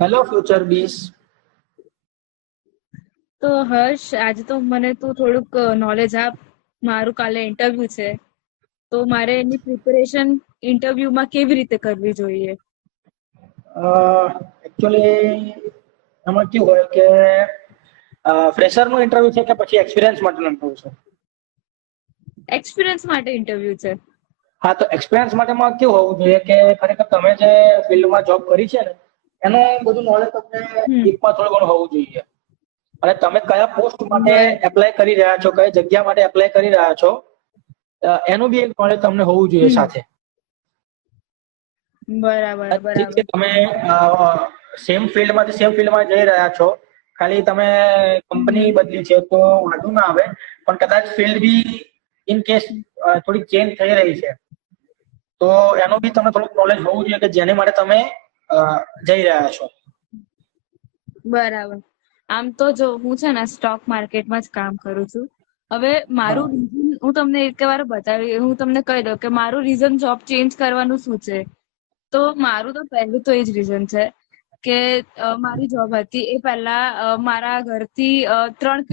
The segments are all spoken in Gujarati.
Hello future બીસ. તો હર્ષ, આજે તો મને તું થોડુંક નોલેજ આપ. મારું કાલે ઇન્ટરવ્યુ છે, તો મારે એની પ્રિપેરેશન ઇન્ટરવ્યુમાં કેવી રીતે કરવી જોઈએ? એકચ્યુઅલી આમાં કેવું હોય કે ફ્રેશર નું ઇન્ટરવ્યુ છે કે પછી એક્સપિરિયન્સ માટેનું ઇન્ટરવ્યુ છે? એક્સપિરિયન્સ માટે ઇન્ટરવ્યુ છે. હા, તો એક્સપિરિયન્સ માટેમાં કેવું હોવું જોઈએ કે ખરેખર તમે જે ફિલ્ડમાં જોબ કરી છે ને એનું બધું નોલેજ તમને હમ. ડીપમાં થોડું ઘણું હોવું જોઈએ. અને તમે કયા પોસ્ટ માટે બર- એપ્લાય કરી રહ્યા છો, કઈ જગ્યા માટે એપ્લાય કરી રહ્યા છો, એનું બી એક નોલેજ તમને હોવું જોઈએ હમ. સાથે. બરાબર ઠીક છે, બરાબર. તમે સેમ ફિલ્ડમાં જઈ રહ્યા છો, ખાલી તમે કંપની હમ. બદલી છે તો વાંધો ના આવે. પણ કદાચ ફિલ્ડ બી ઇન કેસ થોડી ચેન્જ થઈ રહી છે તો એનું બી તમને થોડુંક નોલેજ હોવું જોઈએ કે જેને માટે તમે જઈ રહ્યા છો. બરાબર. આમ તો જો હું છે ને સ્ટોક માર્કેટમાં જ કામ કરું છું. હવે હા. મારું રીઝન હું તમને એક વાર બતાવી, હું તમને કહી દઉં કે મારું રીઝન જોબ ચેન્જ કરવાનું શું છે. તો મારું તો પહેલું તો એ જ રીઝન છે કે મારી જોબ હતી એ પહેલા મારા ઘરથી 3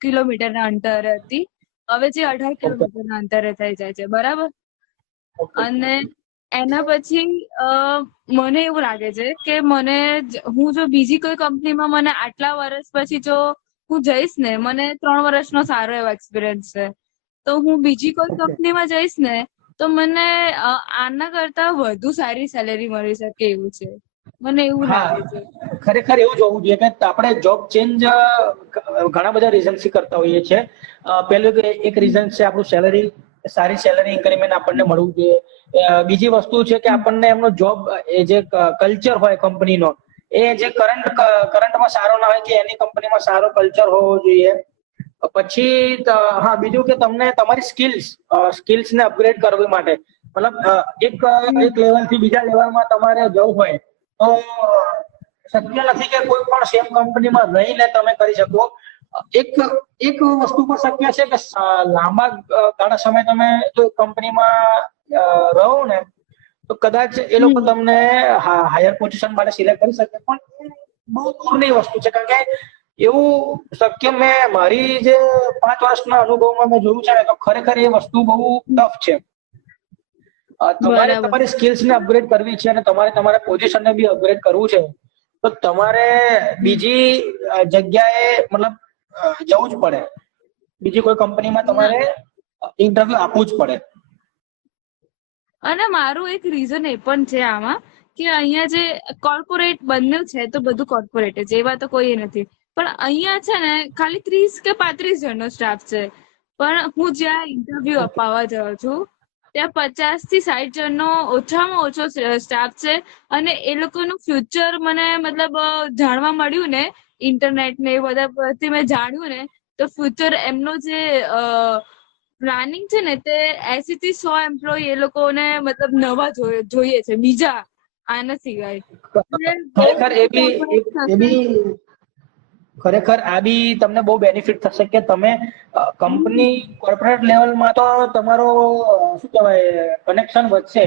કિલોમીટરના અંતરે હતી. હવે જે 18 ઓકે. કિલોમીટરના અંતરે થઈ જાય છે, બરાબર. ઓકે. અને એના પછી મને એવું લાગે છે કે હું જો બીજી કોઈ કંપનીમાં મને આટલા વર્ષ પછી જો હું જઈશ ને, મને 3 વર્ષનો સારો એવો એક્સપિરિયન્સ છે, તો હું બીજી કોઈ ઓકે. કંપનીમાં જઈશ ને તો મને આના કરતા વધુ સારી સેલેરી મળી શકે એવું છે. મને એવું હા, લાગે છે. ખરેખર એવું જ હોવું જોઈએ કે આપણે જોબ ચેન્જ ઘણા બધા રીઝન્સથી કરતા હોઈએ છીએ. પહેલું કે એક રીઝન છે આપણું સેલરી, સારી સેલરી ઇન્ક્રીમેન્ટ આપણને મળવું જોઈએ. બીજી વસ્તુ છે કે આપણને એમનો જોબ એ જે કલ્ચર હોય કંપનીનો, એ જે કરંટમાં સારો ના હોય કે એની કંપનીમાં સારો કલ્ચર હોવો જોઈએ. પછી હા, બીજું કે તમને તમારી સ્કિલ્સને અપગ્રેડ કરવા માટે, મતલબ હમ. એક લેવલ થી બીજા લેવલમાં તમારે જવું હોય તો શક્ય નથી કે કોઈ પણ સેમ કંપનીમાં રહીને તમે કરી શકો. એક એક વસ્તુ પણ શક્ય છે કે લાંબા ગાળા સમય તમે જો કંપનીમાં રહો ને તો કદાચ એ લોકો હમ. તમને હાયર પોઝિશન માટે સિલેક્ટ કરી શકે. પણ એ બહુ દૂરની વસ્તુ છે, કારણ કે એવું શક્ય મેં મારી જે 5 વર્ષના અનુભવમાં મેં જોયું છે ને તો ખરેખર એ વસ્તુ બહુ ટફ છે. તમારે બરાબર. તમારી સ્કિલ્સને અપગ્રેડ કરવી છે અને તમારે તમારા પોઝિશનને બી અપગ્રેડ કરવું છે તો તમારે બીજી જગ્યાએ મતલબ જવું જ પડે. બીજી કોઈ કંપનીમાં ના, તમારે ઇન્ટરવ્યુ આપવું જ પડે. અને મારું એક રીઝન એ પણ છે આમાં કે અહીંયા જે કોર્પોરેટ બન્યું છે તો બધું કોર્પોરેટ છે, એવા તો કોઈ નથી. પણ અહીંયા છે ને ખાલી 30 કે 35 જણનો સ્ટાફ છે. પણ હું જ્યાં ઇન્ટરવ્યુ ઓકે. અપાવવા જાઉં છું ત્યાં 50 થી 60 જણનો ઓછામાં ઓછો સ્ટાફ છે. અને એ લોકોનું ફ્યુચર મને મતલબ જાણવા મળ્યું ને, ઇન્ટરનેટ ને એ બધા પરથી મેં જાણ્યું ને, તો ફ્યુચર એમનો જે પ્લાનિંગ છે ને તે 80 થી 100 એમ્પ્લોય એ લોકોને મતલબ નવા જોઈએ છે બીજા, આના સિવાય. એટલે બહુ ખરેખર એ બધું બી કોર્પોરેટ એ થશે. બી ખરેખર આ બી તમને બહુ બેનિફિટ થશે કે તમે હમ. કંપની કોર્પોરેટ લેવલમાં તો તમારો શું કહેવાય કનેક્શન વધશે.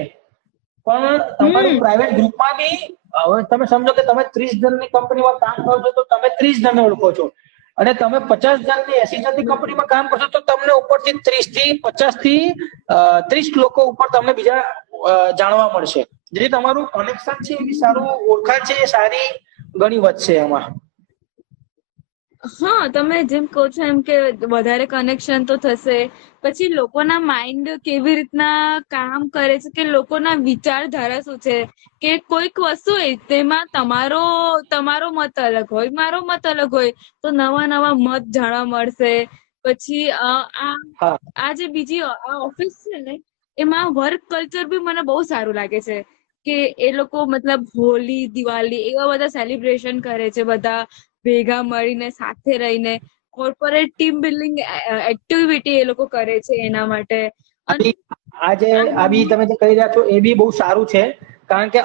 પણ તમારું હમ. પ્રાઇવેટ ગ્રુપમાં બી હવે તમે સમજો કે તમે 30 જણની કંપનીમાં કામ કરો છો તો તમે 30 જણને ઓળખો છો, અને તમે 50 જણની 80 જણની કંપનીમાં કામ કરશો તો તમને ઉપરથી 30 થી 50 થી 30 લોકો ઉપર તમને બીજા જાણવા મળશે. જે તમારું કનેક્શન છે એ સારું, ઓળખાણ છે એ સારી ઘણી વધશે એમાં. હા, તમે જેમ કહો છો એમ કે વધારે કનેક્શન તો થશે. પછી લોકોના માઇન્ડ કેવી રીતના કામ કરે છે, કે લોકોના વિચારધારા શું છે, કે કોઈક વસ્તુ હોય તેમાં તમારો મત અલગ હોય, મારો મત અલગ હોય, તો નવા નવા મત જાણવા મળશે. પછી હા. આ જે બીજી આ ઓફિસ છે ને એમાં વર્ક કલ્ચર બી મને બહુ સારું લાગે છે. કે એ લોકો મતલબ હોલી, દિવાળી એવા બધા સેલિબ્રેશન કરે છે, બધા ભેગા મળીને સાથે રહીને કોર્પોરેટ ટીમ બિલ્ડિંગ એક્ટિવિટી એ લોકો કરે છે એના માટે. અને આ બી તમે જે કહી રહ્યા છો એ બી બહુ સારું છે, કારણ કે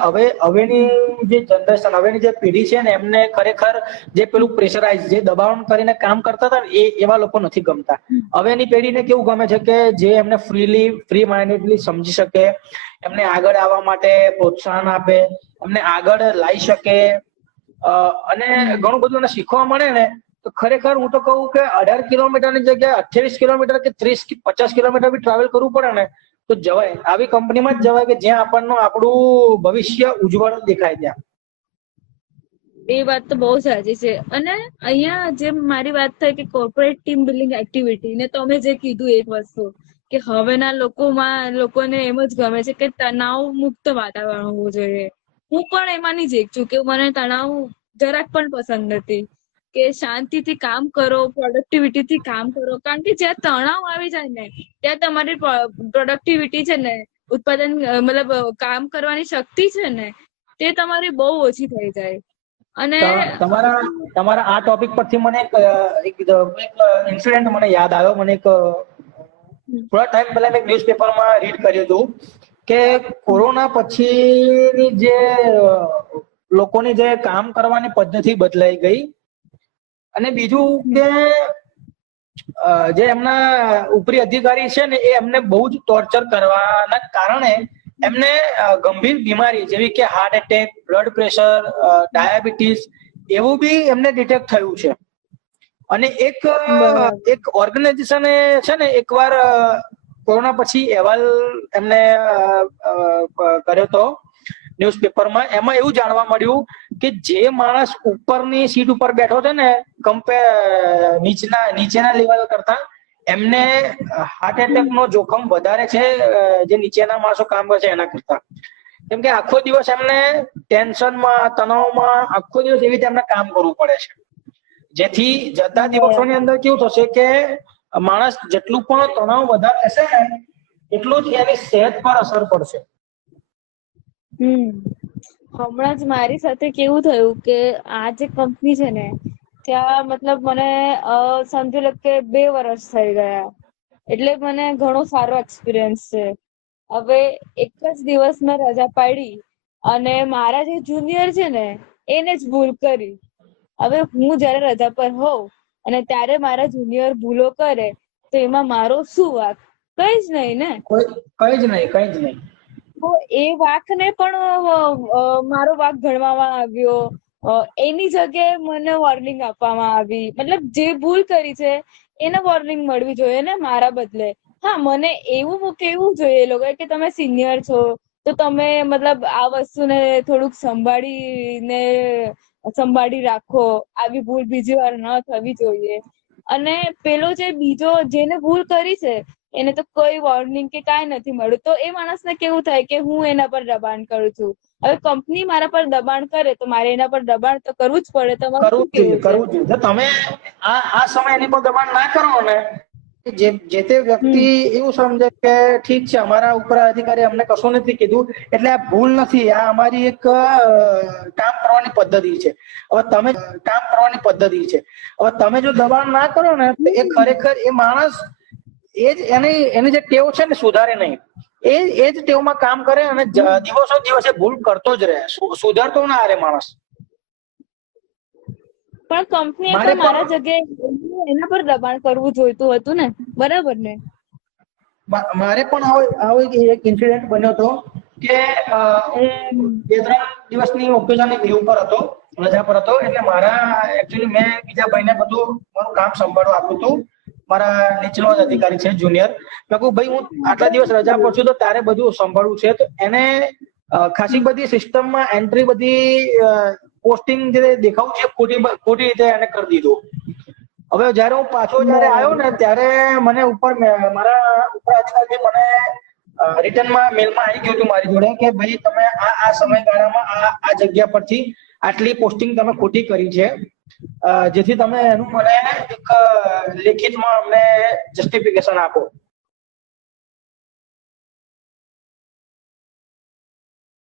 હવેની જે જનરેશન, હવેની જે પેઢી છે ને એમને ખરેખર જે પેલું પ્રેશરાઇઝ, જે દબાણ કરીને કામ કરતા હતા ને એવા લોકો નથી ગમતા. હવેની પેઢીને કેવું ગમે છે કે જે એમને ફ્રી માઇન્ડેડલી સમજી શકે, એમને આગળ આવવા માટે પ્રોત્સાહન આપે, એમને આગળ લાવી શકે, અને ઘણું બધું એને શીખવા મળે ને, તો ખરેખર હું તો કહું કે 18 કિલોમીટરની જગ્યાએ 28 કિલોમીટર કે 30 કે 50 કિલોમીટર બી ટ્રાવેલ કરવું પડે ને તો જવાય. આવી કંપનીમાં જ જવાય કે જ્યાં આપણું ભવિષ્ય ઉજ્જવળ દેખાય ત્યાં. એ વાત તો બહુ સાચી છે. અને અહીંયા જેમ મારી વાત થઈ કે કોર્પોરેટ ટીમ બિલ્ડિંગ એક્ટિવિટી ને તમે જે કીધું એક વસ્તુ કે હવેના લોકોને એમ જ ગમે છે કે તણાવ મુક્ત વાતાવરણ હોવું જોઈએ. હું પણ એમાંની જ એક છું કે મને તણાવ જરાક પણ પસંદ નથી. કે શાંતિથી કામ કરો, પ્રોડક્ટિવિટીથી કામ કરો. કારણ કે જ્યાં તણાવ આવી જાય ને ત્યાં તમારી પ્રોડક્ટિવિટી છે ને, ઉત્પાદન મતલબ કામ કરવાની શક્તિ છે ને તે તમારી બહુ ઓછી થઈ જાય. અને તમારા આ ટોપિક પરથી મને એક ઇન્સિડન્ટ મને યાદ આવ્યો. મને થોડા ટાઈમ પહેલા મેં ન્યૂઝપેપરમાં રીડ કર્યું હતું કે કોરોના પછીની જે લોકોની જે કામ કરવાની પદ્ધતિ બદલાઈ ગઈ, અને બીજું કે જે એમના ઉપરી અધિકારી છે ને એ એમને બહુ જ ટોર્ચર કરવાના કારણે એમને ગંભીર બીમારી જેવી કે heart attack, blood pressure, diabetes એવું બી એમને ડિટેક્ટ થયું છે. અને એક ઓર્ગેનાઇઝેશને છે ને એકવાર કોરોના પછી અહેવાલ એમને કર્યો હતો ન્યૂઝપેપરમાં. એમાં એવું જાણવા મળ્યું કે જે માણસ ઉપરની સીટ ઉપર બેઠો છે ને નીચેના લેવલ કરતા એમને હાર્ટ એટેક નો જોખમ વધારે છે જે નીચેના માણસો કામ કરે છે એના કરતા. કેમ કે આખો દિવસ એમને ટેન્શનમાં, તણાવમાં આખો દિવસ એવી રીતે એમને કામ કરવું પડે છે. જેથી જતા દિવસોની અંદર કેવું થશે કે માણસ જેટલું પણ તણાવ વધારે લેશે ને એટલું જ એની સેહત પર અસર પડશે. હમણાં જ મારી સાથે કેવું થયું કે આ જે કંપની છે ને ત્યાં મતલબ મને સમજી લો કે 2 વર્ષ થઈ ગયા. એટલે મને ઘણો સારો એક્સપિરિયન્સ છે. હવે એક જ દિવસ મેં રજા પાડી અને મારા જે જુનિયર છે ને એને જ ભૂલ કરી. હવે હું જયારે રજા પર હોઉં અને ત્યારે મારા જુનિયર ભૂલો કરે તો એમાં મારો શું વાંક? કઈ જ નહીં ને. કઈ જ નહીં. તો એ વાંકને પણ મારો વાંક ગણવામાં આવ્યો. એની જગ્યાએ મને વોર્નિંગ આપવામાં આવી. મતલબ જે ભૂલ કરી છે એને વોર્નિંગ મળવી જોઈએ ને મારા બદલે. હા, મને એવું કેવું જોઈએ એ લોકો કે તમે સિનિયર છો તો તમે મતલબ આ વસ્તુને થોડુંક સંભાળી રાખો. આવી ભૂલ બીજી વાર ન થવી જોઈએ. અને પેલો જે બીજો જેને ભૂલ કરી છે એને તો કોઈ વોર્નિંગ કે કાંઈ નથી મળ્યું. તો એ માણસને કેવું થાય કે હું એના પર દબાણ કરું છું. હવે કંપની મારા પર દબાણ કરે તો મારે એના પર દબાણ તો કરવું જ પડે. તમારું શું કેવું છે? કરવું જોઈએ. તમે આ સમય એની પર દબાણ ના કરો ને, જે તે વ્યક્તિ એવું સમજે કે ઠીક છે અમારા ઉપર અધિકારી અમને કશું નથી કીધું એટલે આ ભૂલ નથી, આ અમારી એક કામ કરવાની પદ્ધતિ છે. હવે તમે જો દબાણ ના કરો ને તો એ ખરેખર એ માણસ એની જે ટેવ છે ને સુધારે નહીં. એ જ ટેવમાં કામ કરે અને દિવસે ભૂલ કરતો જ રહે, સુધારતો ના રહે માણસ. પણ કંપનીએ તો મારા જગ્યાએ એના પર દબાણ કરવું જોઈતું હતું ને, બરાબર ને? મારે પણ આવો એક ઇન્સિડન્ટ બન્યો હતો કે હું 2-3 દિવસની ઓકેઝનની લીવ પર હતો, રજા પર હતો. એટલે એકચ્યુઅલી મેં બીજા ભાઈને બધું મારું કામ સંભાળવા આપ્યું હતું. મારા નીચલો અધિકારી છે જુનિયર. મેં કહ્યું ભાઈ હું આટલા દિવસ રજા પર છું તો તારે બધું સંભાળવું છે. તો એને ખાસી બધી સિસ્ટમમાં એન્ટ્રી બધી પોસ્ટિંગ જે દેખાવું છે ખોટી રીતે એને કરી દીધું. હવે જયારે હું પાછો આવ્યો ને ત્યારે મને મારા ઉપર અધિકારી મને રિટર્નમાં મેલમાં આવી ગયું હતું મારી જોડે કે ભાઈ તમે આ સમયગાળામાં આ જગ્યા પરથી આટલી પોસ્ટિંગ તમે ખોટી કરી છે, જેથી તમે એનું મને એક લેખિતમાં અમને જસ્ટિફિકેશન આપો.